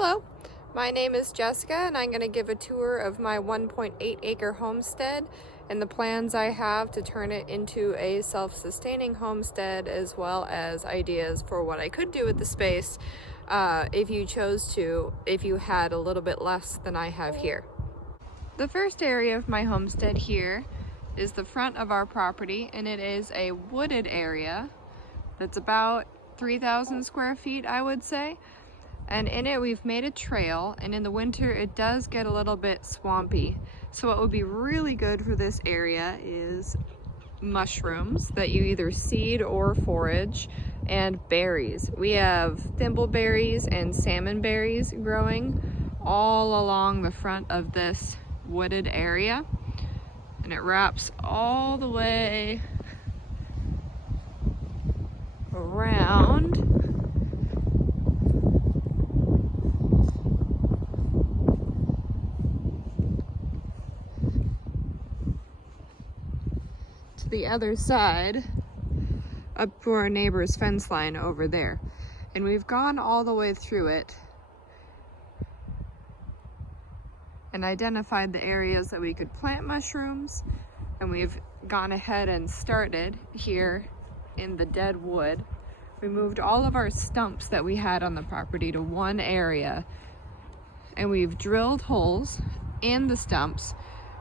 Hello, my name is Jessica and I'm going to give a tour of my 1.8 acre homestead and the plans I have to turn it into a self-sustaining homestead, as well as ideas for what I could do with the space if you chose to, if you had a little bit less than I have here. The first area of my homestead here is the front of our property, and it is a wooded area that's about 3,000 square feet, I would say. And in it we've made a trail, and in the winter it does get a little bit swampy. So what would be really good for this area is mushrooms that you either seed or forage, and berries. We have thimbleberries and salmonberries growing all along the front of this wooded area, and it wraps all the way around. The other side up to our neighbor's fence line over there, and we've gone all the way through it and identified the areas that we could plant mushrooms, and we've gone ahead and started here in the dead wood. We moved all of our stumps that we had on the property to one area, and we've drilled holes in the stumps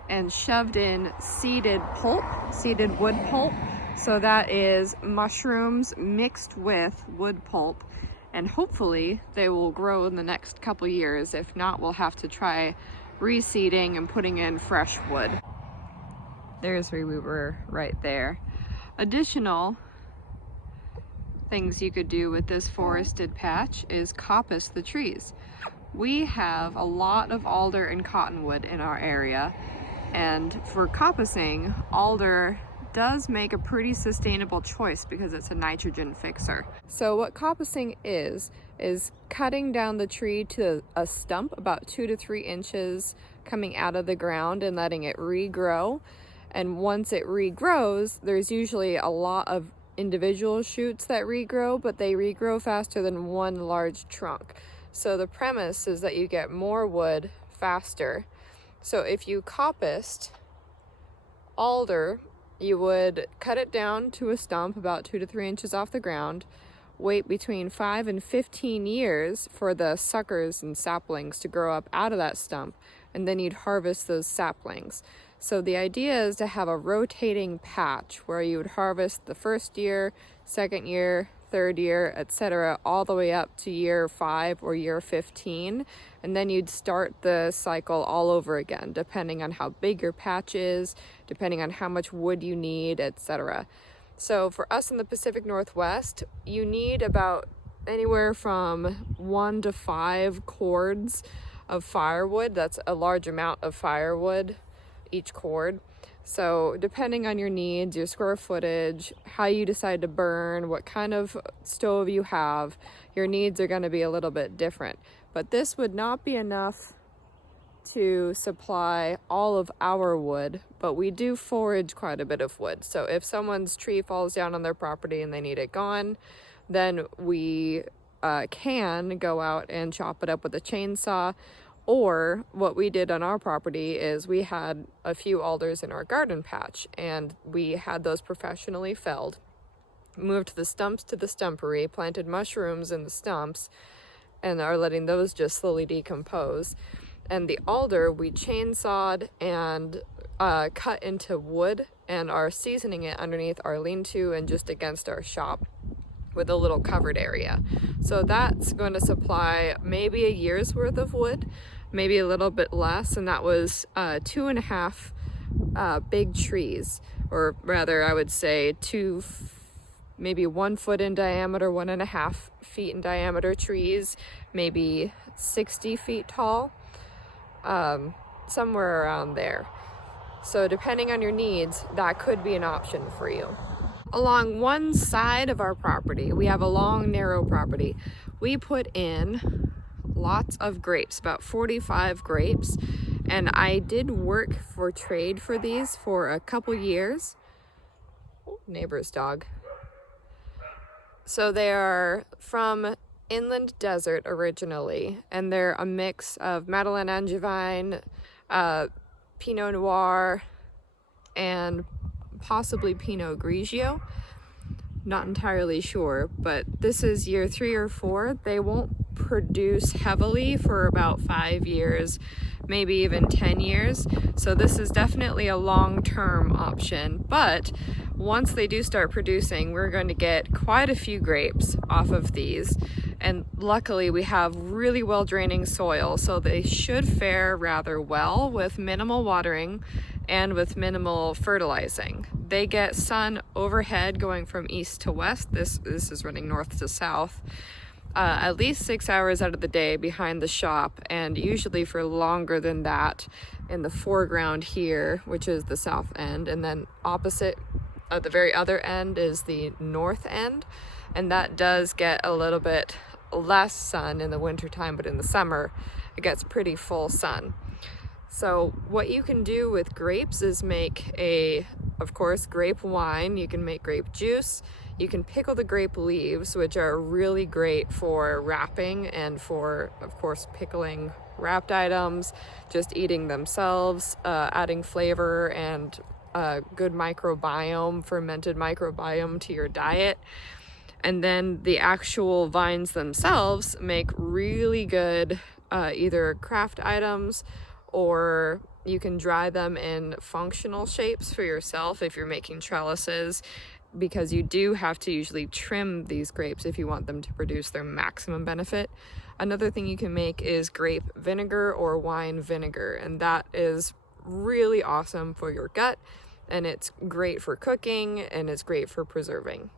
and shoved in seeded wood pulp. So that is mushrooms mixed with wood pulp, and hopefully they will grow in the next couple years. If not, we'll have to try reseeding and putting in fresh wood. There's where we were, right there. Additional things you could do with this forested patch is coppice the trees. We have a lot of alder and cottonwood in our area, and for coppicing, alder does make a pretty sustainable choice because it's a nitrogen fixer. So what coppicing is cutting down the tree to a stump about 2 to 3 inches coming out of the ground and letting it regrow. And once it regrows, there's usually a lot of individual shoots that regrow, but they regrow faster than one large trunk. So the premise is that you get more wood faster. So if you coppiced alder, you would cut it down to a stump about 2 to 3 inches off the ground, wait between 5 and 15 years for the suckers and saplings to grow up out of that stump, and then you'd harvest those saplings. So the idea is to have a rotating patch where you would harvest the first year, second year, third year, etc., all the way up to year 5 or year 15, and then you'd start the cycle all over again, depending on how big your patch is, depending on how much wood you need, etc. So for us in the Pacific Northwest, you need about anywhere from 1 to 5 cords of firewood. That's a large amount of firewood, each cord. So depending on your needs, your square footage, how you decide to burn, what kind of stove you have, your needs are going to be a little bit different. But this would not be enough to supply all of our wood, but we do forage quite a bit of wood. So if someone's tree falls down on their property and they need it gone, then we can go out and chop it up with a chainsaw. Or what we did on our property is we had a few alders in our garden patch, and we had those professionally felled, moved the stumps to the stumpery, planted mushrooms in the stumps, and are letting those just slowly decompose. And the alder we chainsawed and cut into wood, and are seasoning it underneath our lean-to and just against our shop with a little covered area. So that's going to supply maybe a year's worth of wood, maybe a little bit less, and that was 2.5 big trees, or rather I would say maybe 1 foot in diameter, 1.5 feet in diameter trees, maybe 60 feet tall, somewhere around there. So depending on your needs, that could be an option for you. Along one side of our property, we have a long, narrow property. We put in lots of grapes, about 45 grapes, and I did work for trade for these for a couple years. Oh, neighbor's dog. So they are from inland desert originally, and they're a mix of Madeleine Angevine, Pinot Noir, and possibly Pinot Grigio. Not entirely sure, but this is year 3 or 4. They won't produce heavily for about 5 years, maybe even 10 years. So this is definitely a long-term option, but once they do start producing, we're going to get quite a few grapes off of these. And luckily we have really well draining soil, so they should fare rather well with minimal watering and with minimal fertilizing. They get sun overhead going from east to west. This is running north to south. At least 6 hours out of the day behind the shop, and usually for longer than that in the foreground here, which is the south end, and then opposite at the very other end is the north end, and that does get a little bit less sun in the wintertime, but in the summer it gets pretty full sun. So what you can do with grapes is make of course, grape wine. You can make grape juice. You can pickle the grape leaves, which are really great for wrapping and for, of course, pickling wrapped items, just eating themselves, adding flavor and good microbiome, fermented microbiome to your diet. And then the actual vines themselves make really good either craft items, or you can dry them in functional shapes for yourself if you're making trellises, because you do have to usually trim these grapes if you want them to produce their maximum benefit. Another thing you can make is grape vinegar or wine vinegar, and that is really awesome for your gut, and it's great for cooking, and it's great for preserving.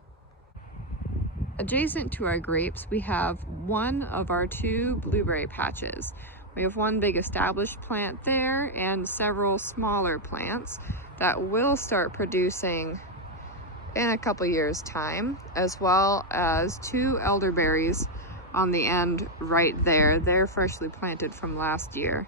Adjacent to our grapes, we have one of our 2 blueberry patches. We have one big established plant there and several smaller plants that will start producing in a couple years' time, as well as 2 elderberries on the end right there. They're freshly planted from last year.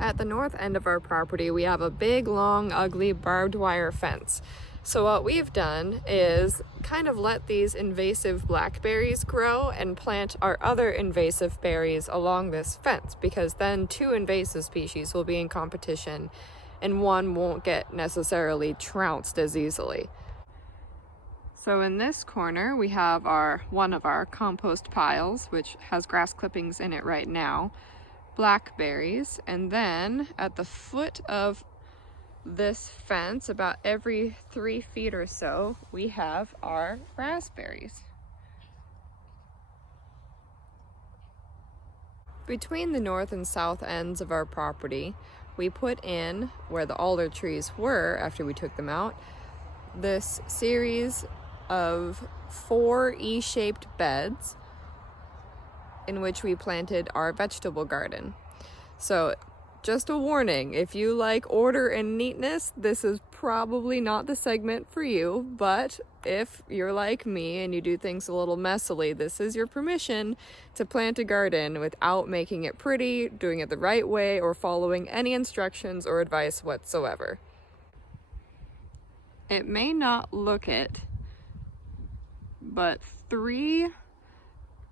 At the north end of our property, we have a big, long, ugly barbed wire fence. So what we've done is kind of let these invasive blackberries grow and plant our other invasive berries along this fence, because then 2 invasive species will be in competition and one won't get necessarily trounced as easily. So in this corner we have one of our compost piles, which has grass clippings in it right now, blackberries, and then at the foot of this fence, about every 3 feet or so, we have our raspberries. Between the north and south ends of our property, we put in, where the alder trees were after we took them out, this series of 4 E-shaped beds in which we planted our vegetable garden. So just a warning, if you like order and neatness, this is probably not the segment for you, but if you're like me and you do things a little messily, this is your permission to plant a garden without making it pretty, doing it the right way, or following any instructions or advice whatsoever. It may not look it, but 3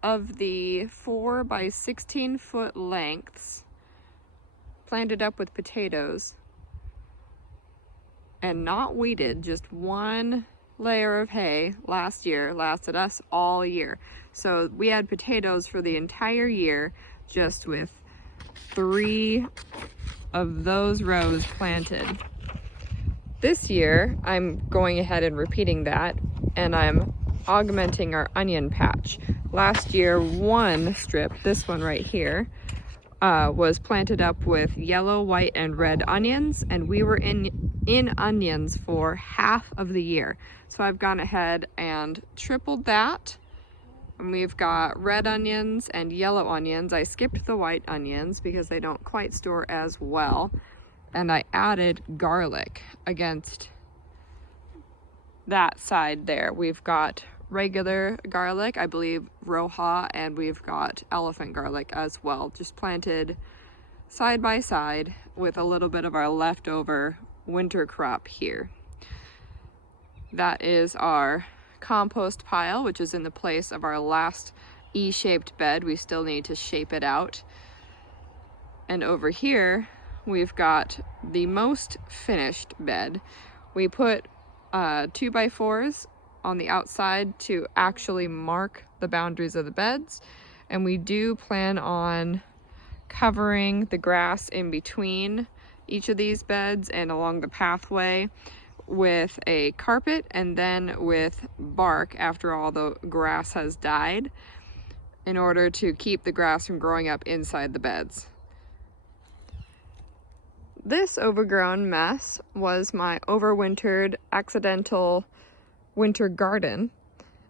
of the 4 by 16 foot lengths planted up with potatoes and not weeded, just 1 layer of hay last year lasted us all year. So we had potatoes for the entire year just with 3 of those rows planted. This year I'm going ahead and repeating that, and I'm augmenting our onion patch. Last year, 1 strip, this one right here, was planted up with yellow, white, and red onions, and we were in onions for half of the year. So I've gone ahead and tripled that, and we've got red onions and yellow onions. I skipped the white onions because they don't quite store as well, and I added garlic against that side there. We've got regular garlic, I believe Roja, and we've got elephant garlic as well, just planted side by side with a little bit of our leftover winter crop here. That is our compost pile, which is in the place of our last E-shaped bed. We still need to shape it out. And over here, we've got the most finished bed. We put 2x4s on the outside to actually mark the boundaries of the beds. And we do plan on covering the grass in between each of these beds and along the pathway with a carpet, and then with bark after all the grass has died, in order to keep the grass from growing up inside the beds. This overgrown mess was my overwintered accidental winter garden,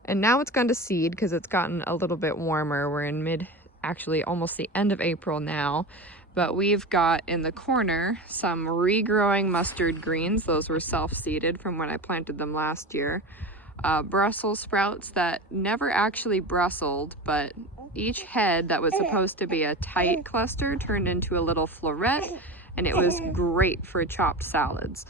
and now it's gone to seed because it's gotten a little bit warmer. We're in actually almost the end of April now, but we've got in the corner some regrowing mustard greens. Those were self-seeded from when I planted them last year. Brussels sprouts that never actually brustled, but each head that was supposed to be a tight cluster turned into a little floret, and it was great for chopped salads.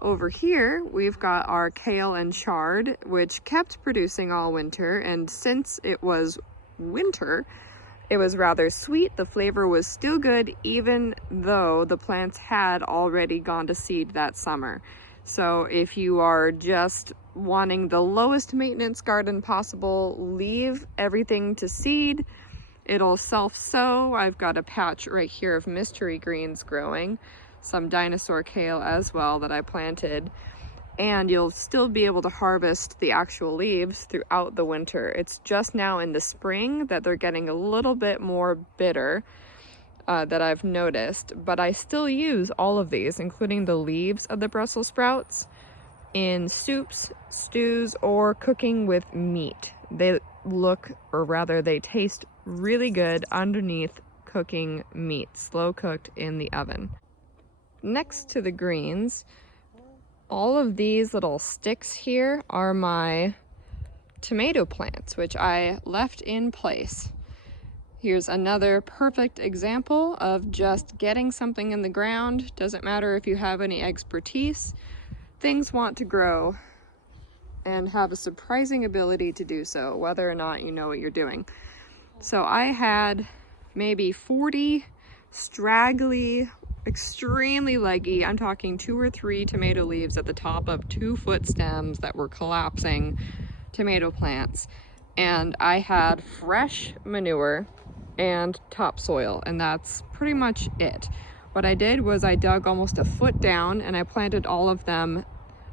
Over here, we've got our kale and chard, which kept producing all winter, and since it was winter, it was rather sweet. The flavor was still good, even though the plants had already gone to seed that summer. So if you are just wanting the lowest maintenance garden possible, leave everything to seed. It'll self-sow. I've got a patch right here of mystery greens growing, some dinosaur kale as well that I planted, and you'll still be able to harvest the actual leaves throughout the winter. It's just now in the spring that they're getting a little bit more bitter that I've noticed, but I still use all of these, including the leaves of the Brussels sprouts, in soups, stews, or cooking with meat. They look, or rather they taste really good underneath cooking meat, slow cooked in the oven. Next to the greens, all of these little sticks here are my tomato plants, which I left in place. Here's another perfect example of just getting something in the ground. Doesn't matter if you have any expertise, things want to grow and have a surprising ability to do so, whether or not you know what you're doing. So I had maybe 40 straggly, extremely leggy, I'm talking 2 or 3 tomato leaves at the top of 2-foot stems that were collapsing tomato plants. And I had fresh manure and topsoil, and that's pretty much it. What I did was I dug almost a foot down and I planted all of them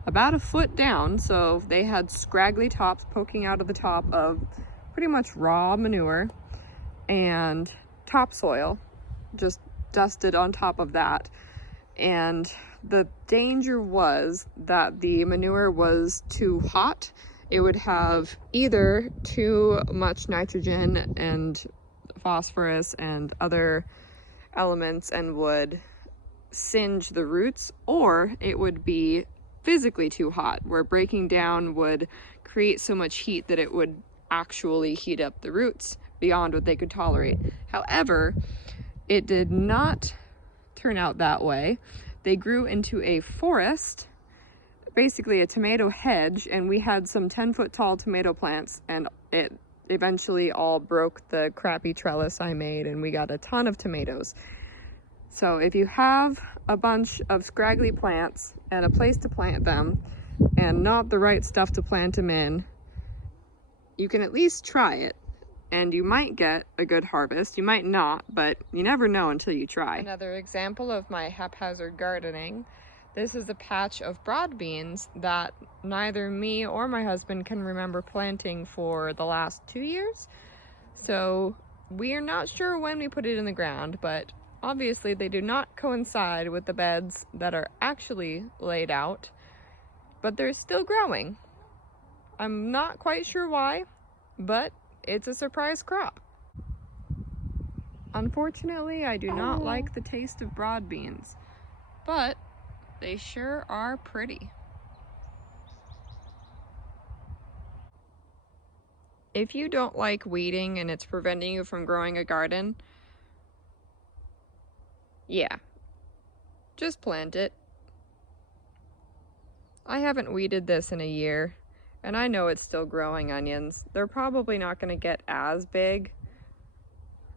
about a foot down, so they had scraggly tops poking out of the top of pretty much raw manure and topsoil just dusted on top of that. And the danger was that the manure was too hot. It would have either too much nitrogen and phosphorus and other elements and would singe the roots, or it would be physically too hot, where breaking down would create so much heat that it would actually heat up the roots beyond what they could tolerate. However, it did not turn out that way. They grew into a forest, basically a tomato hedge, and we had some 10-foot tall tomato plants, and it eventually all broke the crappy trellis I made, and we got a ton of tomatoes. So if you have a bunch of scraggly plants and a place to plant them and not the right stuff to plant them in, you can at least try it, and you might get a good harvest. You might not, but you never know until you try. Another example of my haphazard gardening. This is a patch of broad beans that neither me or my husband can remember planting for the last 2 years. So we are not sure when we put it in the ground, but obviously they do not coincide with the beds that are actually laid out, but they're still growing. I'm not quite sure why, but it's a surprise crop. Unfortunately, I do not like the taste of broad beans, but they sure are pretty. If you don't like weeding and it's preventing you from growing a garden, yeah, just plant it. I haven't weeded this in a year, And I know it's still growing onions. They're probably not going to get as big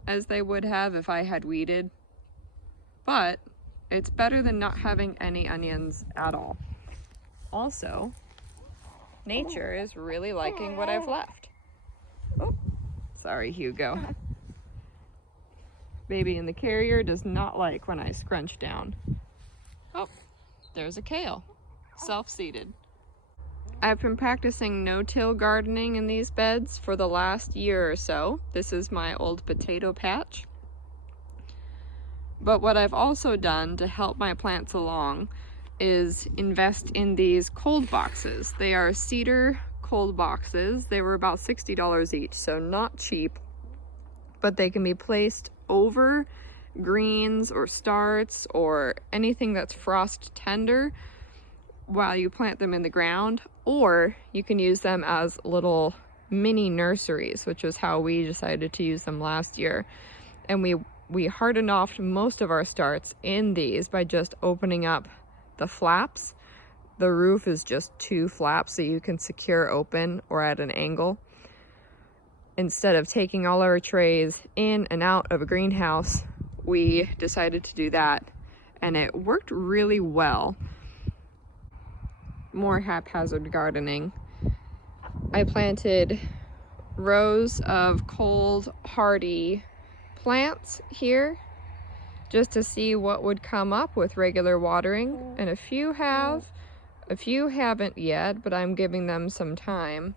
as they would have if I had weeded, but it's better than not having any onions at all. Also, nature is really liking what I've left. Oh, sorry, Hugo. Baby in the carrier does not like when I scrunch down. Oh, there's a kale, self-seeded. I've been practicing no-till gardening in these beds for the last year or so. This is my old potato patch. But what I've also done to help my plants along is invest in these cold boxes. They are Cedar cold boxes. They were about $60 each, so not cheap, but they can be placed over greens or starts or anything that's frost tender while you plant them in the ground, or you can use them as little mini nurseries, which is how we decided to use them last year. And we hardened off most of our starts in these by just opening up the flaps. The roof is just 2 flaps so you can secure open or at an angle. Instead of taking all our trays in and out of a greenhouse, we decided to do that, and it worked really well. More haphazard gardening. I planted rows of cold hardy plants here just to see what would come up with regular watering, and a few have, a few haven't yet, but I'm giving them some time.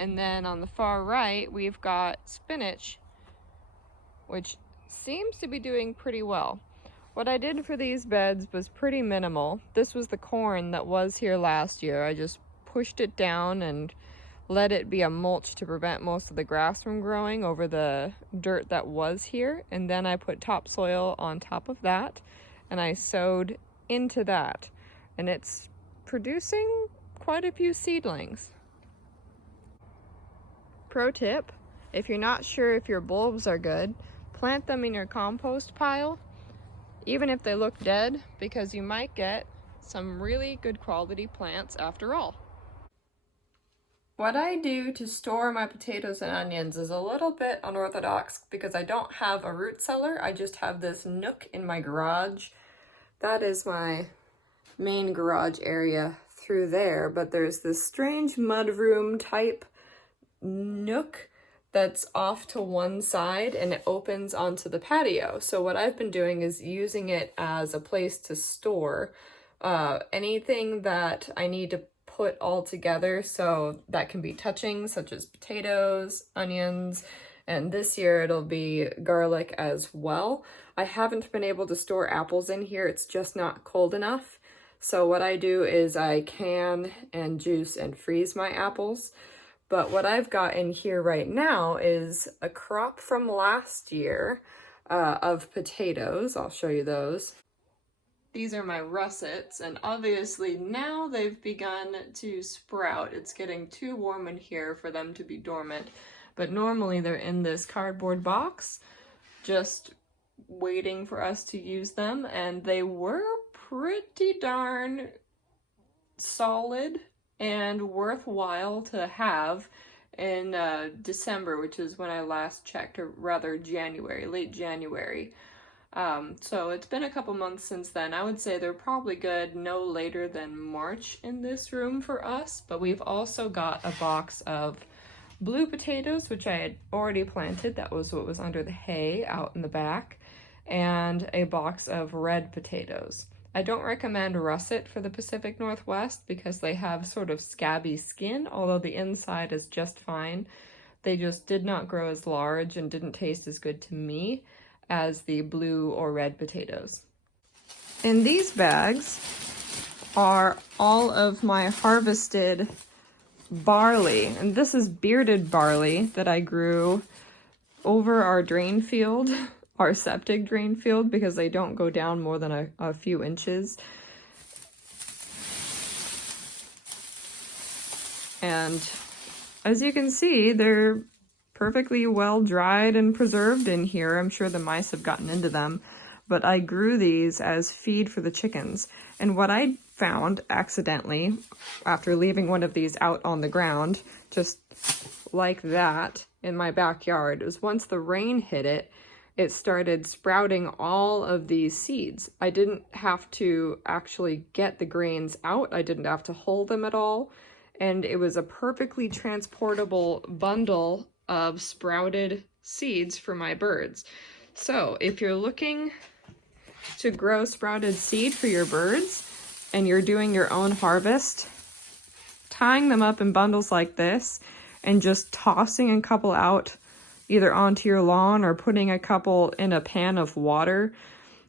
And then on the far right we've got spinach, which seems to be doing pretty well. What I did for these beds was pretty minimal. This was the corn that was here last year. I just pushed it down and let it be a mulch to prevent most of the grass from growing over the dirt that was here. And then I put topsoil on top of that, and I sowed into that. And it's producing quite a few seedlings. Pro tip, if you're not sure if your bulbs are good, plant them in your compost pile, even if they look dead, because you might get some really good quality plants after all. What I do to store my potatoes and onions is a little bit unorthodox because I don't have a root cellar. I just have this nook in my garage. That is my main garage area through there, but there's this strange mudroom type nook that's off to one side and it opens onto the patio. So what I've been doing is using it as a place to store anything that I need to put all together. So that can be touching, such as potatoes, onions, and this year it'll be garlic as well. I haven't been able to store apples in here. It's just not cold enough. So what I do is I can and juice and freeze my apples. But what I've got in here right now is a crop from last year of potatoes. I'll show you those. These are my russets, and obviously now they've begun to sprout. It's getting too warm in here for them to be dormant, but normally they're in this cardboard box, just waiting for us to use them, and they were pretty darn solid and worthwhile to have in December, which is when I last checked, or rather January, late January. So it's been a couple months since then. I would say they're probably good no later than March in this room for us, but we've also got a box of blue potatoes, which I had already planted. That was what was under the hay out in the back, and a box of red potatoes. I don't recommend russet for the Pacific Northwest because they have sort of scabby skin, although the inside is just fine. They just did not grow as large and didn't taste as good to me as the blue or red potatoes. In these bags are all of my harvested barley, and this is bearded barley that I grew over our drain field, our septic drain field, because they don't go down more than a few inches. And as you can see, they're perfectly well dried and preserved in here. I'm sure the mice have gotten into them, but I grew these as feed for the chickens. And what I found accidentally after leaving one of these out on the ground, just like that, in my backyard. It was once the rain hit it, it started sprouting all of these seeds. I didn't have to actually get the grains out. I didn't have to hold them at all. And it was a perfectly transportable bundle of sprouted seeds for my birds. So if you're looking to grow sprouted seed for your birds and you're doing your own harvest, tying them up in bundles like this and just tossing a couple out either onto your lawn or putting a couple in a pan of water,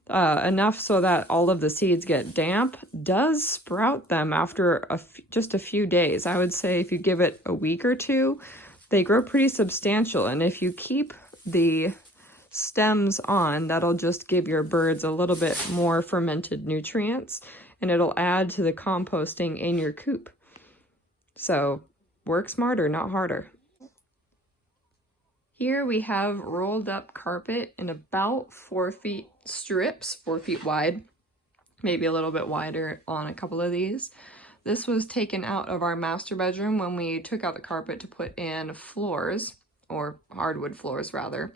enough so that all of the seeds get damp, does sprout them after just a few days. I would say if you give it a week or two, they grow pretty substantial. And if you keep the stems on, that'll just give your birds a little bit more fermented nutrients, and it'll add to the composting in your coop. So work smarter, not harder. Here we have rolled up carpet in about 4 feet strips, 4 feet wide, maybe a little bit wider on a couple of these. This was taken out of our master bedroom when we took out the carpet to put in floors, or hardwood floors rather.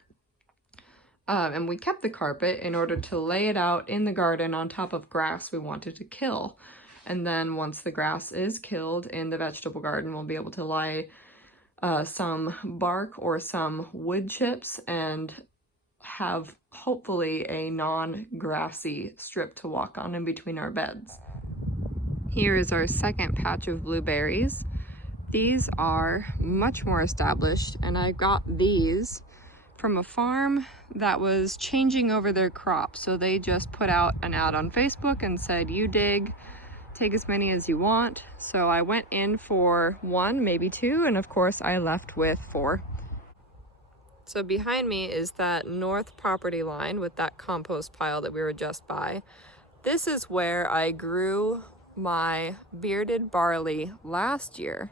And we kept the carpet in order to lay it out in the garden on top of grass we wanted to kill. And then once the grass is killed in the vegetable garden, we'll be able to lie some bark or some wood chips and have hopefully a non-grassy strip to walk on in between our beds. Here is our second patch of blueberries. These are much more established, and I got these from a farm that was changing over their crop. So they just put out an ad on Facebook and said, you dig, take as many as you want. So I went in for 1, maybe 2, and of course I left with 4. So behind me is that north property line with that compost pile that we were just by. This is where I grew my bearded barley last year.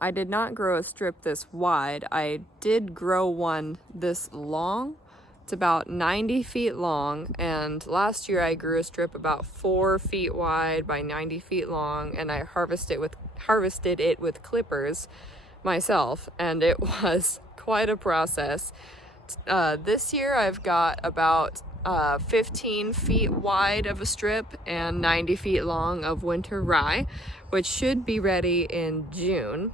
I did not grow a strip this wide. I did grow one this long. It's about 90 feet long, and last year I grew a strip about 4 feet wide by 90 feet long, and I harvested it with clippers myself, and it was quite a process. This year I've got about 15 feet wide of a strip and 90 feet long of winter rye, which should be ready in June.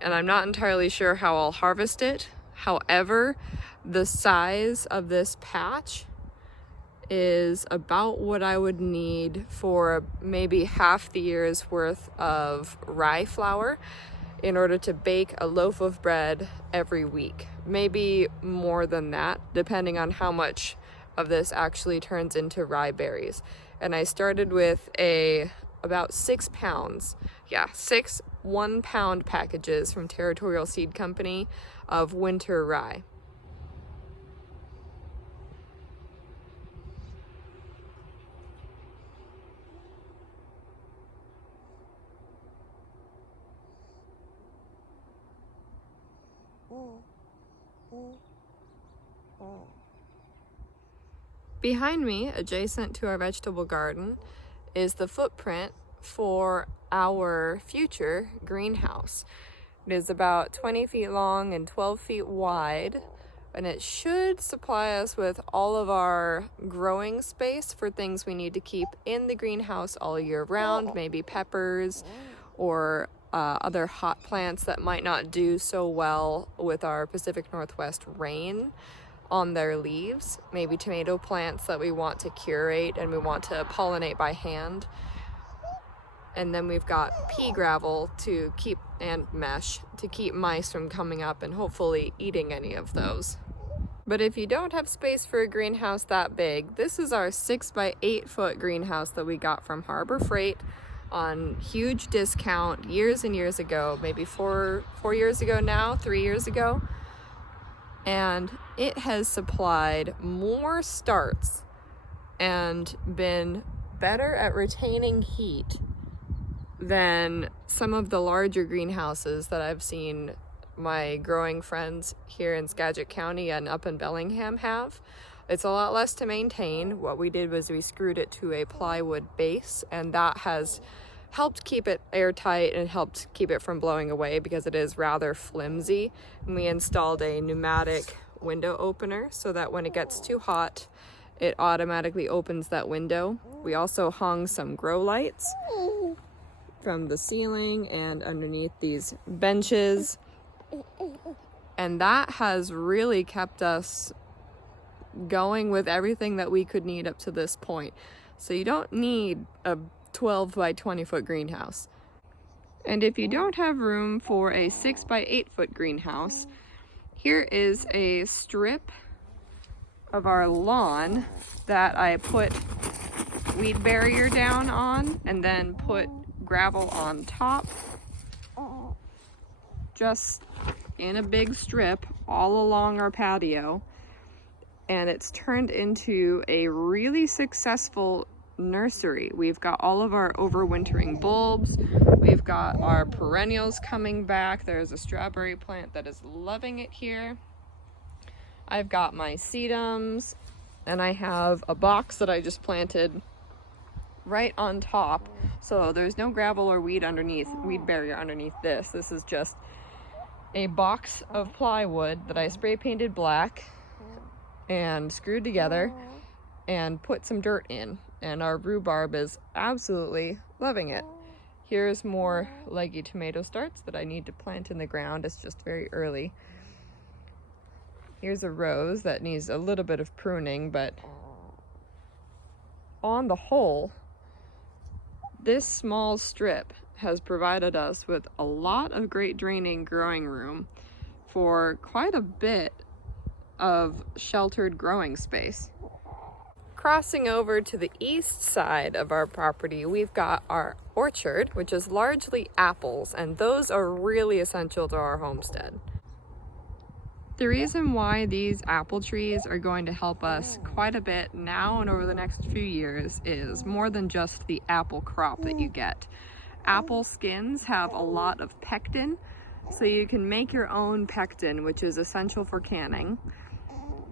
And I'm not entirely sure how I'll harvest it. However, the size of this patch is about what I would need for maybe half the year's worth of rye flour in order to bake a loaf of bread every week. Maybe more than that, depending on how much of this actually turns into rye berries. And I started with about 6 pounds. Yeah, 6 1-pound packages from Territorial Seed Company of winter rye. Behind me, adjacent to our vegetable garden, is the footprint for our future greenhouse. It is about 20 feet long and 12 feet wide, and it should supply us with all of our growing space for things we need to keep in the greenhouse all year round, maybe peppers or other hot plants that might not do so well with our Pacific Northwest rain on their leaves, maybe tomato plants that we want to curate and we want to pollinate by hand. And then we've got pea gravel to keep, and mesh to keep mice from coming up and hopefully eating any of those. But if you don't have space for a greenhouse that big, this is our 6 by 8 foot greenhouse that we got from Harbor Freight on huge discount years and years ago, maybe 4 years ago now, 3 years ago. And it has supplied more starts and been better at retaining heat than some of the larger greenhouses that I've seen my growing friends here in Skagit County and up in Bellingham have. It's a lot less to maintain. What we did was we screwed it to a plywood base, and that has helped keep it airtight and helped keep it from blowing away because it is rather flimsy. And we installed a pneumatic window opener so that when it gets too hot, it automatically opens that window. We also hung some grow lights from the ceiling and underneath these benches, and that has really kept us going with everything that we could need up to this point. So you don't need a 12 by 20 foot greenhouse. And if you don't have room for a 6 by 8 foot greenhouse, here is a strip of our lawn that I put weed barrier down on and then put gravel on top, just in a big strip all along our patio. And it's turned into a really successful nursery. We've got all of our overwintering bulbs, we've got our perennials coming back. There's a strawberry plant that is loving it here. I've got my sedums, and I have a box that I just planted right on top, so there's no gravel or weed barrier underneath this. This is just a box of plywood that I spray painted black and screwed together and put some dirt in, and our rhubarb is absolutely loving it. Here's more leggy tomato starts that I need to plant in the ground. It's just very early. Here's a rose that needs a little bit of pruning, but on the whole, this small strip has provided us with a lot of great draining growing room for quite a bit of sheltered growing space. Crossing over to the east side of our property, we've got our orchard, which is largely apples, and those are really essential to our homestead. The reason why these apple trees are going to help us quite a bit now and over the next few years is more than just the apple crop that you get. Apple skins have a lot of pectin, so you can make your own pectin, which is essential for canning.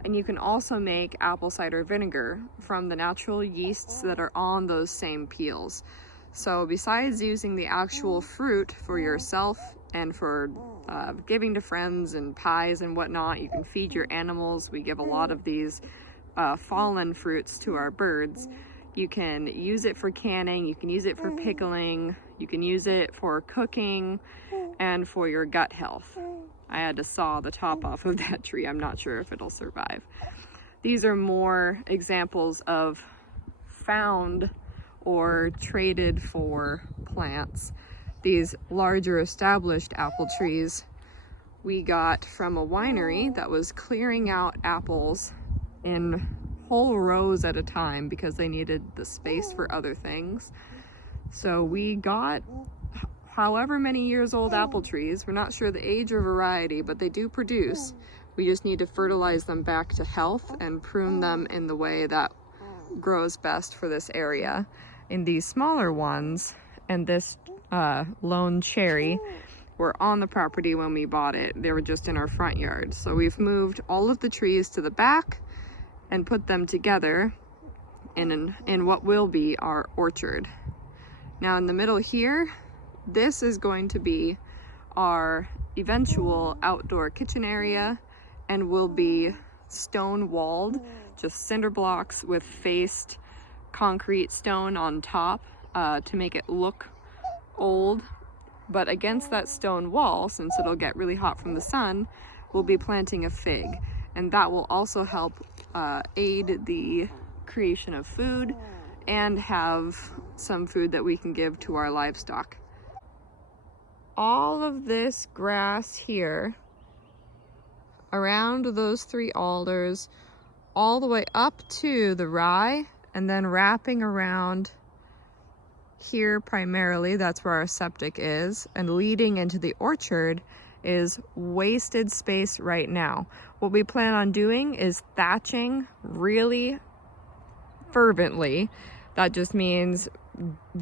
And you can also make apple cider vinegar from the natural yeasts that are on those same peels. So besides using the actual fruit for yourself and for giving to friends and pies and whatnot, you can feed your animals. We give a lot of these fallen fruits to our birds. You can use it for canning, you can use it for pickling, you can use it for cooking, and for your gut health. I had to saw the top off of that tree. I'm not sure if it'll survive. These are more examples of found or traded for plants. These larger established apple trees we got from a winery that was clearing out apples in whole rows at a time because they needed the space for other things. So we got however many years old apple trees. We're not sure the age or variety, but they do produce. We just need to fertilize them back to health and prune them in the way that grows best for this area. In these smaller ones, and this lone cherry were on the property when we bought it. They were just in our front yard. So we've moved all of the trees to the back and put them together in what will be our orchard. Now in the middle here, this is going to be our eventual outdoor kitchen area and will be stone walled, just cinder blocks with faced concrete stone on top to make it look old. But against that stone wall, since it'll get really hot from the sun, we'll be planting a fig, and that will also help aid the creation of food and have some food that we can give to our livestock. All of this grass here around those 3 alders all the way up to the rye and then wrapping around here primarily, that's where our septic is, and leading into the orchard is wasted space right now. What we plan on doing is thatching really fervently. That just means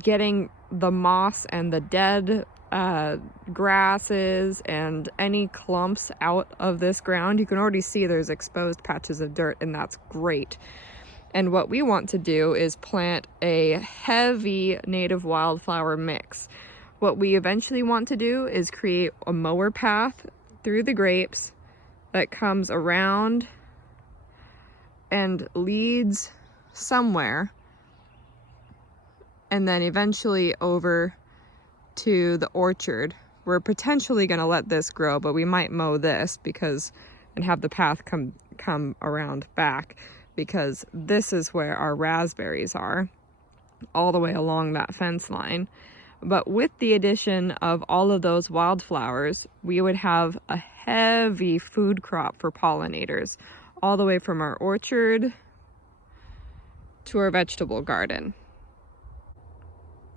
getting the moss and the dead grasses and any clumps out of this ground. You can already see there's exposed patches of dirt, and that's great. And what we want to do is plant a heavy native wildflower mix. What we eventually want to do is create a mower path through the grapes that comes around and leads somewhere, and then eventually over to the orchard. We're potentially going to let this grow, but we might mow this and have the path come around back, because this is where our raspberries are, all the way along that fence line. But with the addition of all of those wildflowers, we would have a heavy food crop for pollinators, all the way from our orchard to our vegetable garden.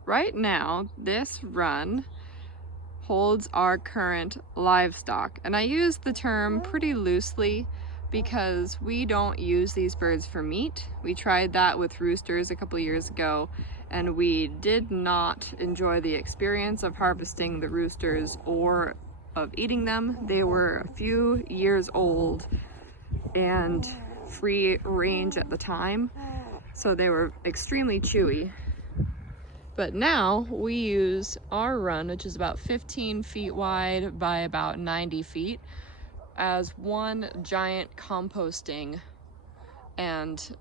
Right now, this run holds our current livestock, and I use the term pretty loosely because we don't use these birds for meat. We tried that with roosters a couple years ago, and we did not enjoy the experience of harvesting the roosters or of eating them. They were a few years old and free range at the time, so they were extremely chewy. But now we use our run, which is about 15 feet wide by about 90 feet, as one giant composting and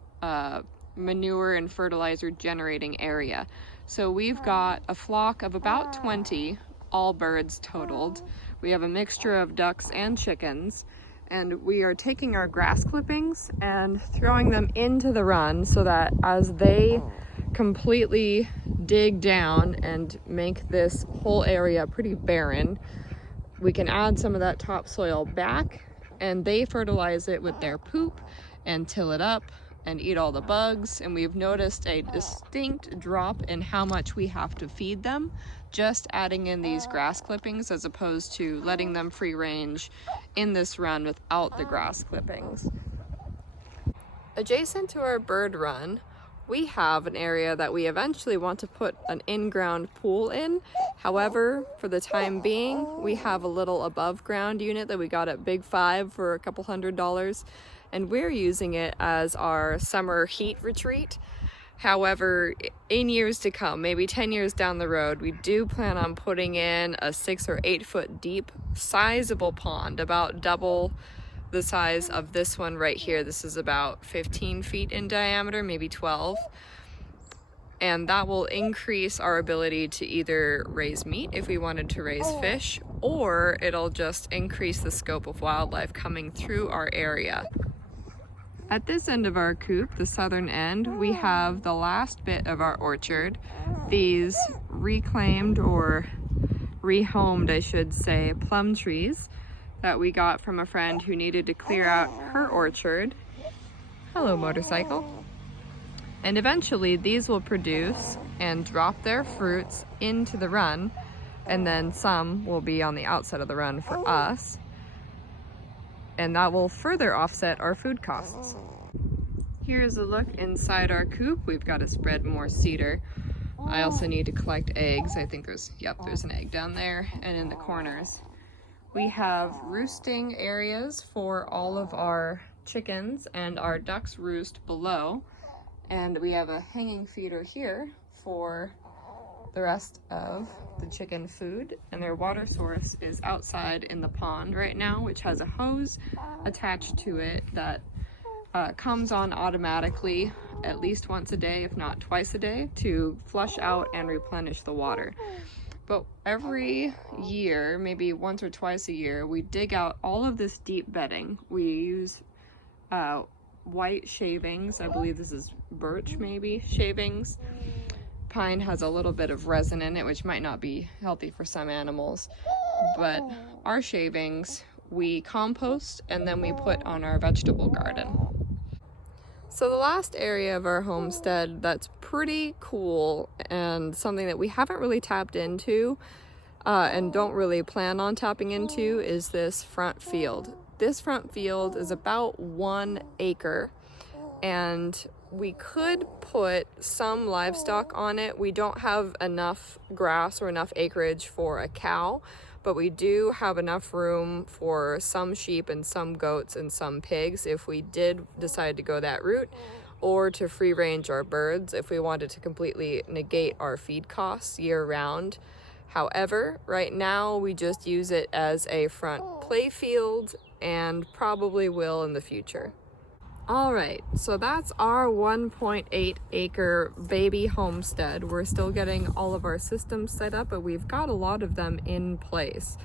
manure and fertilizer generating area. So we've got a flock of about 20, all birds totaled. We have a mixture of ducks and chickens, and we are taking our grass clippings and throwing them into the run so that as they completely dig down and make this whole area pretty barren, we can add some of that topsoil back, and they fertilize it with their poop and till it up and eat all the bugs. And we've noticed a distinct drop in how much we have to feed them just adding in these grass clippings, as opposed to letting them free range in this run without the grass clippings. Adjacent to our bird run, we have an area that we eventually want to put an in-ground pool in. However, for the time being, we have a little above ground unit that we got at Big Five for a couple $100, and we're using it as our summer heat retreat. However, in years to come, maybe 10 years down the road, we do plan on putting in a 6 or 8 foot deep, sizable pond, about double the size of this one right here. This is about 15 feet in diameter, maybe 12. And that will increase our ability to either raise meat if we wanted to raise fish, or it'll just increase the scope of wildlife coming through our area. At this end of our coop, the southern end, we have the last bit of our orchard. These reclaimed, or rehomed I should say, plum trees that we got from a friend who needed to clear out her orchard. Hello, motorcycle. And eventually these will produce and drop their fruits into the run, and then some will be on the outside of the run for us, and that will further offset our food costs. Here's a look inside our coop. We've got to spread more cedar. I also need to collect eggs. I think there's an egg down there and in the corners. We have roosting areas for all of our chickens, and our ducks roost below. And we have a hanging feeder here for the rest of the chicken food. And their water source is outside in the pond right now, which has a hose attached to it that comes on automatically at least once a day, if not twice a day, to flush out and replenish the water. But every year, maybe once or twice a year, we dig out all of this deep bedding. We use white shavings. I believe this is birch, maybe, shavings. Pine has a little bit of resin in it, which might not be healthy for some animals. But our shavings, we compost, and then we put on our vegetable garden. So the last area of our homestead that's pretty cool and something that we haven't really tapped into and don't really plan on tapping into is this front field. This front field is about 1 acre, and we could put some livestock on it. We don't have enough grass or enough acreage for a cow, but we do have enough room for some sheep and some goats and some pigs if we did decide to go that route, or to free range our birds if we wanted to completely negate our feed costs year round. However, right now we just use it as a front play field and probably will in the future. All right, so that's our 1.8 acre baby homestead. We're still getting all of our systems set up, but we've got a lot of them in place.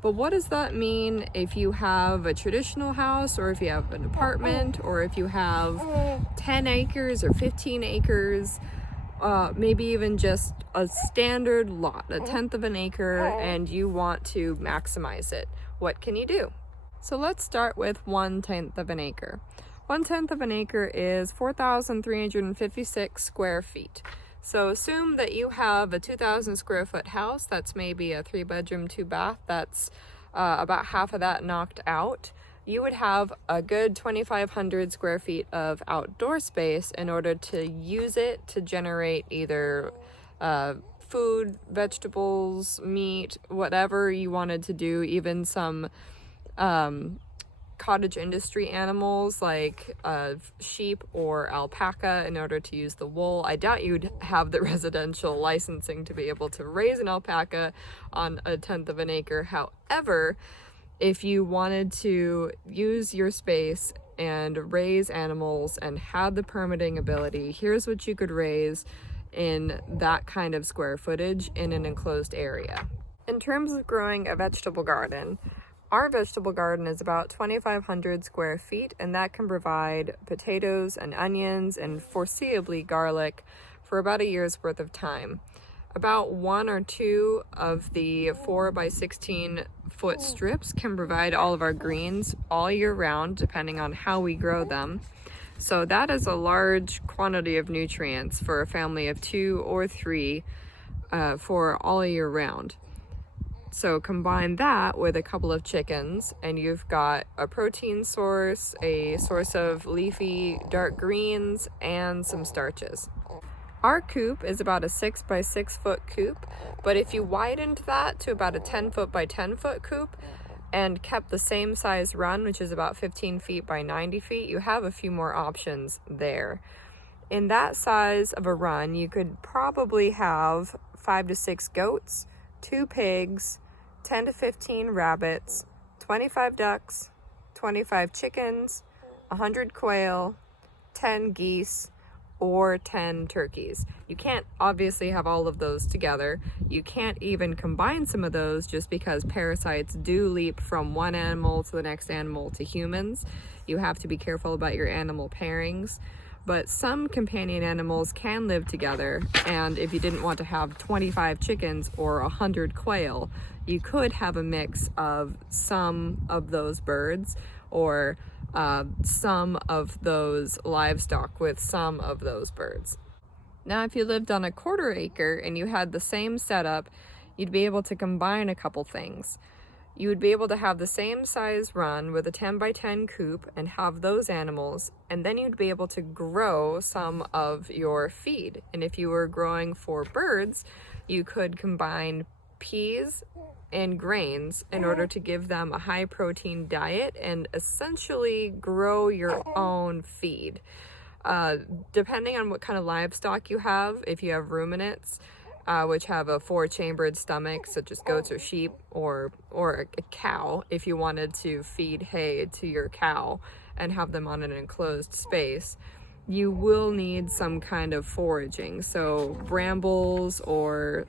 But what does that mean if you have a traditional house, or if you have an apartment, or if you have 10 acres or 15 acres, maybe even just a standard lot, a tenth of an acre, and you want to maximize it? What can you do? So let's start with 1/10 of an acre. 1/10 of an acre is 4,356 square feet. So assume that you have a 2,000 square foot house. That's maybe a 3-bedroom, 2-bath. That's about half of that knocked out. You would have a good 2,500 square feet of outdoor space in order to use it to generate either food, vegetables, meat, whatever you wanted to do, even some cottage industry animals like sheep or alpaca in order to use the wool. I doubt you'd have the residential licensing to be able to raise an alpaca on a 1/10 of an acre. However, if you wanted to use your space and raise animals and had the permitting ability, here's what you could raise in that kind of square footage in an enclosed area. In terms of growing a vegetable garden, our vegetable garden is about 2,500 square feet, and that can provide potatoes and onions and foreseeably garlic for about a year's worth of time. About 1 or 2 of the 4 by 16 foot strips can provide all of our greens all year round, depending on how we grow them. So that is a large quantity of nutrients for a family of 2 or 3 for all year round. So combine that with a couple of chickens and you've got a protein source, a source of leafy dark greens, and some starches. Our coop is about a 6 by 6 foot coop, but if you widened that to about a 10 foot by 10 foot coop and kept the same size run, which is about 15 feet by 90 feet, you have a few more options there. In that size of a run, you could probably have 5 to 6 goats, 2 pigs, 10 to 15 rabbits, 25 ducks, 25 chickens, 100 quail, 10 geese, or 10 turkeys. You can't obviously have all of those together. You can't even combine some of those just because parasites do leap from one animal to the next animal to humans. You have to be careful about your animal pairings. But some companion animals can live together, and if you didn't want to have 25 chickens or 100 quail, you could have a mix of some of those birds or some of those livestock with some of those birds. Now, if you lived on a 1/4 acre and you had the same setup, you'd be able to combine a couple things. You would be able to have the same size run with a 10 by 10 coop and have those animals, and then you'd be able to grow some of your feed. And if you were growing for birds, you could combine peas and grains in order to give them a high protein diet and essentially grow your own feed. Depending on what kind of livestock you have, if you have ruminants, which have a 4-chambered stomach, such as goats or sheep, or a cow, if you wanted to feed hay to your cow and have them on an enclosed space, you will need some kind of foraging. So brambles or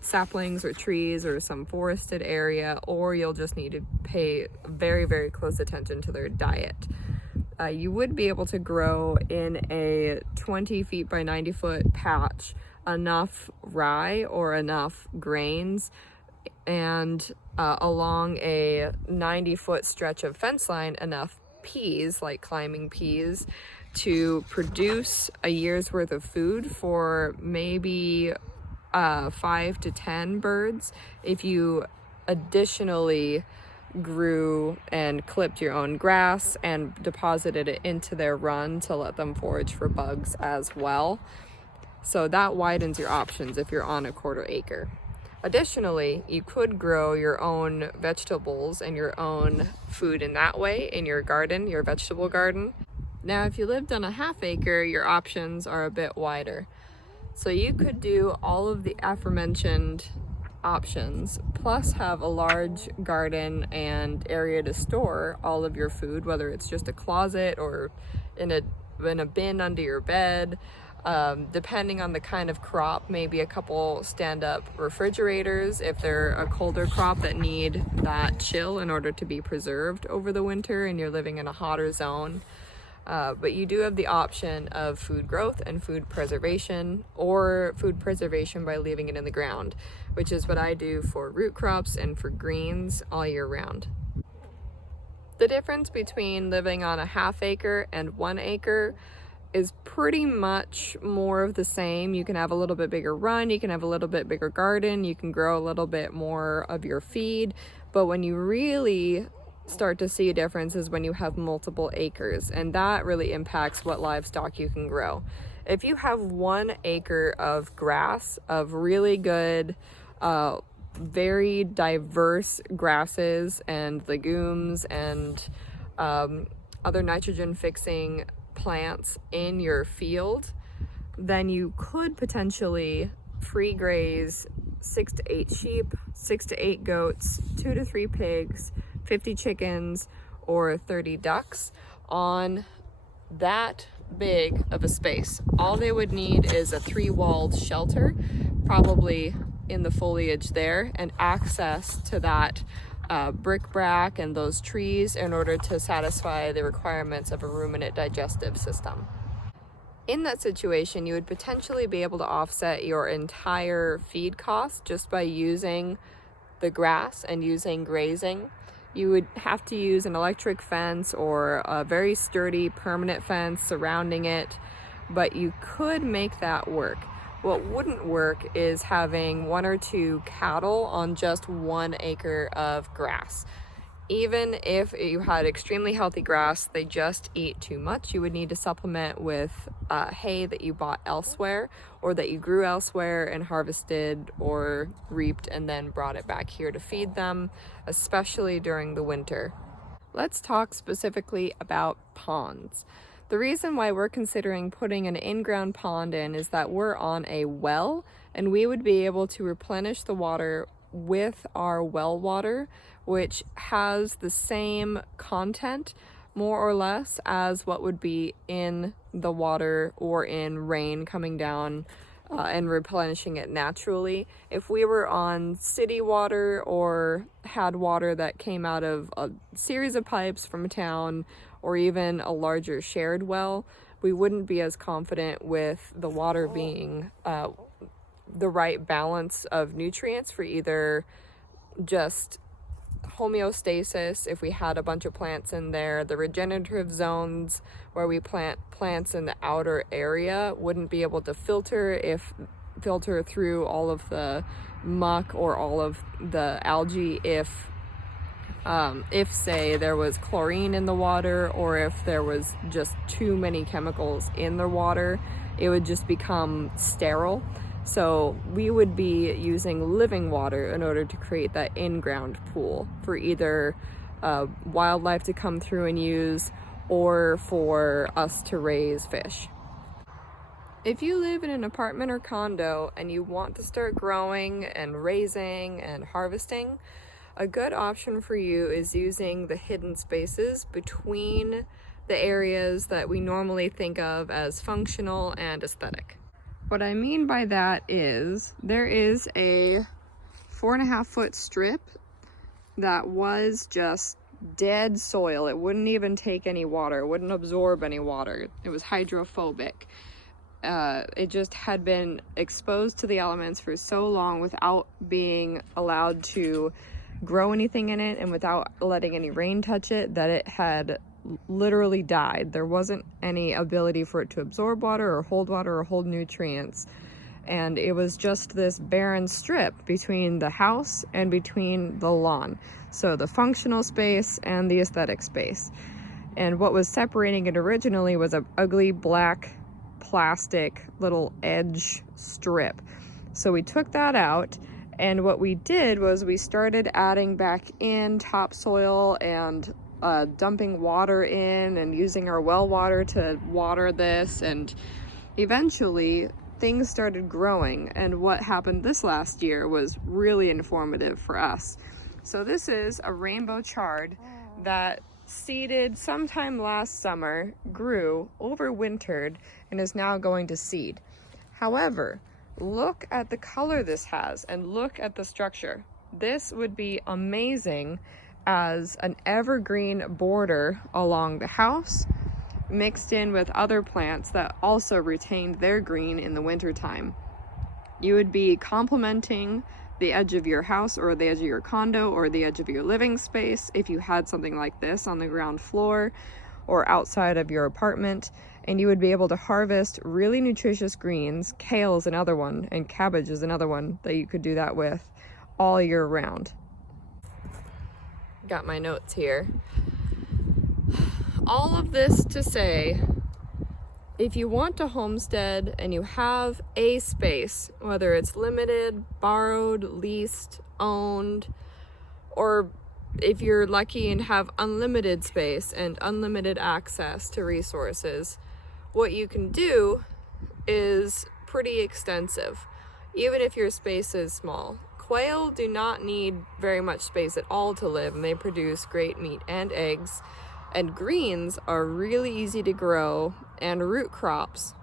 saplings or trees or some forested area, or you'll just need to pay very, very close attention to their diet. You would be able to grow in a 20 feet by 90 foot patch enough rye or enough grains, and along a 90-foot stretch of fence line enough peas, like climbing peas, to produce a year's worth of food for maybe 5 to 10 birds. If you additionally grew and clipped your own grass and deposited it into their run to let them forage for bugs as well. So that widens your options if you're on a 1/4 acre. Additionally, you could grow your own vegetables and your own food in that way in your garden, your vegetable garden. Now, if you lived on a 1/2 acre, your options are a bit wider. So you could do all of the aforementioned options, plus have a large garden and area to store all of your food, whether it's just a closet or in a bin under your bed. Depending on the kind of crop, maybe a couple stand-up refrigerators if they're a colder crop that need that chill in order to be preserved over the winter and you're living in a hotter zone. But you do have the option of food growth and food preservation, or food preservation by leaving it in the ground, which is what I do for root crops and for greens all year round. The difference between living on a 1/2 acre and 1 acre is pretty much more of the same. You can have a little bit bigger run, you can have a little bit bigger garden, you can grow a little bit more of your feed, but when you really start to see a difference is when you have multiple acres, and that really impacts what livestock you can grow. If you have 1 acre of grass, of really good, very diverse grasses and legumes and other nitrogen fixing plants in your field, then you could potentially free graze 6 to 8 sheep, 6 to 8 goats, 2 to 3 pigs, 50 chickens, or 30 ducks on that big of a space. All they would need is a 3-walled shelter, probably in the foliage there, and access to that bric-a-brac and those trees in order to satisfy the requirements of a ruminant digestive system. In that situation, you would potentially be able to offset your entire feed cost just by using the grass and using grazing. You would have to use an electric fence or a very sturdy permanent fence surrounding it, but you could make that work. What wouldn't work is having 1 or 2 cattle on just 1 acre of grass. Even if you had extremely healthy grass, they just eat too much. You would need to supplement with hay that you bought elsewhere or that you grew elsewhere and harvested or reaped and then brought it back here to feed them, especially during the winter. Let's talk specifically about ponds. The reason why we're considering putting an in-ground pond in is that we're on a well, and we would be able to replenish the water with our well water, which has the same content, more or less, as what would be in the water or in rain coming down and replenishing it naturally. If we were on city water or had water that came out of a series of pipes from a town or even a larger shared well, we wouldn't be as confident with the water being the right balance of nutrients for either just homeostasis, if we had a bunch of plants in there, the regenerative zones where we plant plants in the outer area wouldn't be able to filter through all of the muck or all of the algae if say there was chlorine in the water, or if there was just too many chemicals in the water, it would just become sterile. So we would be using living water in order to create that in-ground pool for either wildlife to come through and use, or for us to raise fish. If you live in an apartment or condo and you want to start growing and raising and harvesting, a good option for you is using the hidden spaces between the areas that we normally think of as functional and aesthetic. What I mean by that is there is a 4.5 foot strip that was just dead soil. It wouldn't even take any water, it wouldn't absorb any water. It was hydrophobic. It just had been exposed to the elements for so long without being allowed to grow anything in it and without letting any rain touch it, that it had literally died. There wasn't any ability for it to absorb water or hold nutrients. and it was just this barren strip between the house and between the lawn. So the functional space and the aesthetic space. And what was separating it originally was an ugly black plastic little edge strip. So we took that out, and what we did was we started adding back in topsoil and dumping water in and using our well water to water this, and eventually things started growing. And what happened this last year was really informative for us. So this is a rainbow chard that seeded sometime last summer, grew, overwintered, and is now going to seed. However, look at the color this has and look at the structure. This would be amazing as an evergreen border along the house, mixed in with other plants that also retained their green in the wintertime. You would be complementing the edge of your house or the edge of your condo or the edge of your living space if you had something like this on the ground floor or outside of your apartment, and you would be able to harvest really nutritious greens. Kale is another one, and cabbage is another one that you could do that with all year round. Got my notes here. All of this to say, if you want to homestead and you have a space, whether it's limited, borrowed, leased, owned, or if you're lucky and have unlimited space and unlimited access to resources, what you can do is pretty extensive, even if your space is small. Quail do not need very much space at all to live, and they produce great meat and eggs. And greens are really easy to grow, and root crops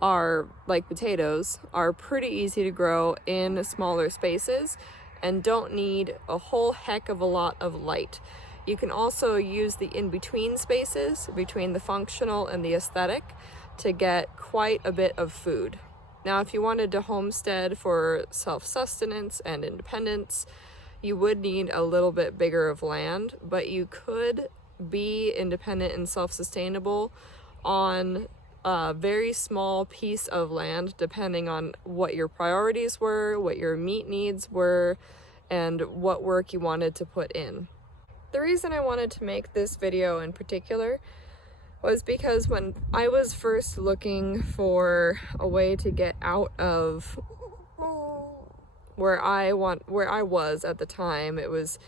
are, like potatoes, are pretty easy to grow in smaller spaces and don't need a whole heck of a lot of light. You can also use the in-between spaces between the functional and the aesthetic to get quite a bit of food. Now, if you wanted to homestead for self-sustenance and independence, you would need a little bit bigger of land, but you could be independent and self-sustainable on a very small piece of land, depending on what your priorities were, what your meat needs were, and what work you wanted to put in. The reason I wanted to make this video in particular was because when I was first looking for a way to get out of where I was at the time, it was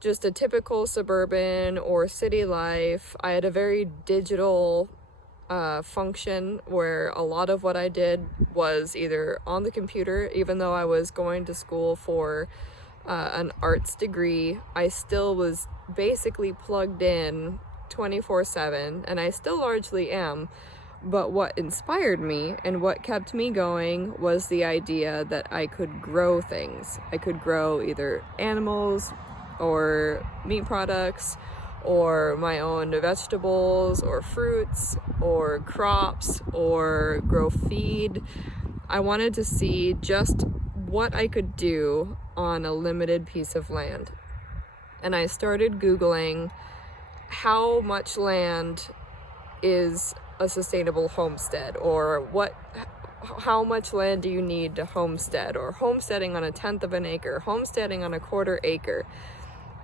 just a typical suburban or city life. I had a very digital function where a lot of what I did was either on the computer. Even though I was going to school for an arts degree, I still was basically plugged in 24/7, and I still largely am. But what inspired me and what kept me going was the idea that I could grow things. I could grow either animals or meat products or my own vegetables or fruits or crops or grow feed. I wanted to see just what I could do on a limited piece of land. And I started Googling how much land is a sustainable homestead, or how much land do you need to homestead, or homesteading on 1/10 of an acre, homesteading on 1/4 acre.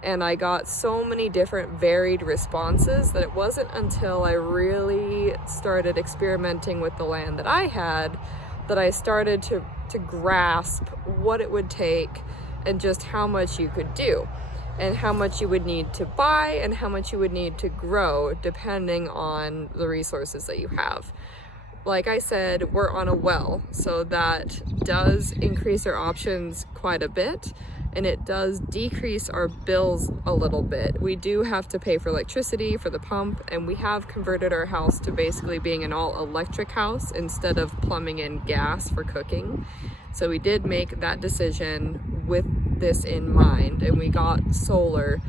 And I got so many different varied responses that it wasn't until I really started experimenting with the land that I had that I started to grasp what it would take and just how much you could do and how much you would need to buy and how much you would need to grow depending on the resources that you have. Like I said, we're on a well, so that does increase our options quite a bit, and it does decrease our bills a little bit. We do have to pay for electricity for the pump, and we have converted our house to basically being an all-electric house instead of plumbing in gas for cooking. So we did make that decision with this in mind, and we got solar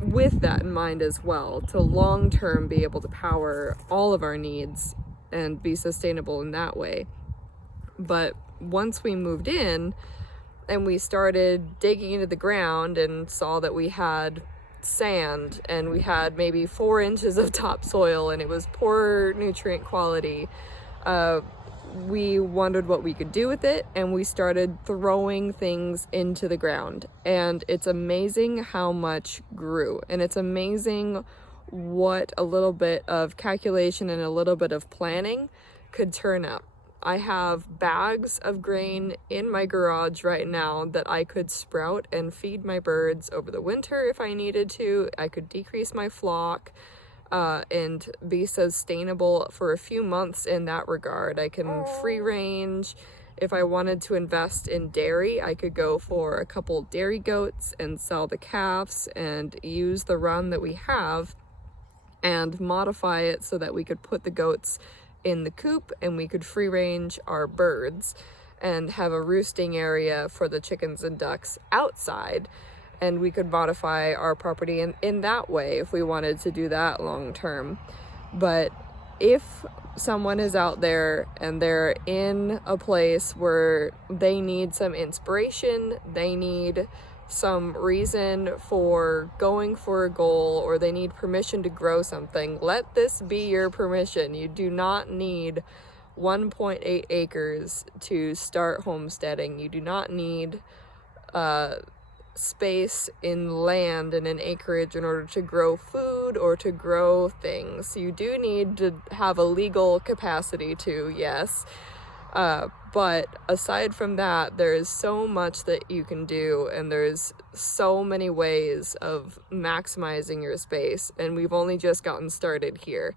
with that in mind as well, to long-term be able to power all of our needs and be sustainable in that way. But once we moved in and we started digging into the ground and saw that we had sand and we had maybe 4 inches of topsoil and it was poor nutrient quality, we wondered what we could do with it, and we started throwing things into the ground, and it's amazing how much grew, and it's amazing what a little bit of calculation and a little bit of planning could turn out. I have bags of grain in my garage right now that I could sprout and feed my birds over the winter if I needed to. I could decrease my flock and be sustainable for a few months in that regard. I can free range. If I wanted to invest in dairy, I could go for a couple dairy goats and sell the calves and use the run that we have and modify it so that we could put the goats in the coop and we could free range our birds and have a roosting area for the chickens and ducks outside. And we could modify our property in that way if we wanted to do that long term. But if someone is out there and they're in a place where they need some inspiration, they need some reason for going for a goal, or they need permission to grow something, let this be your permission. You do not need 1.8 acres to start homesteading. You do not need space in land and in acreage in order to grow food or to grow things. You do need to have a legal capacity to, yes, but aside from that, there is so much that you can do, and there's so many ways of maximizing your space, and we've only just gotten started here.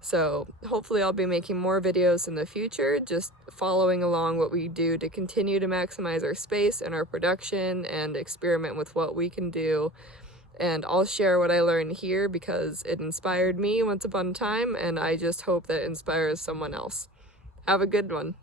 So hopefully I'll be making more videos in the future, just following along what we do to continue to maximize our space and our production and experiment with what we can do. And I'll share what I learned here because it inspired me once upon a time, and I just hope that it inspires someone else. Have a good one.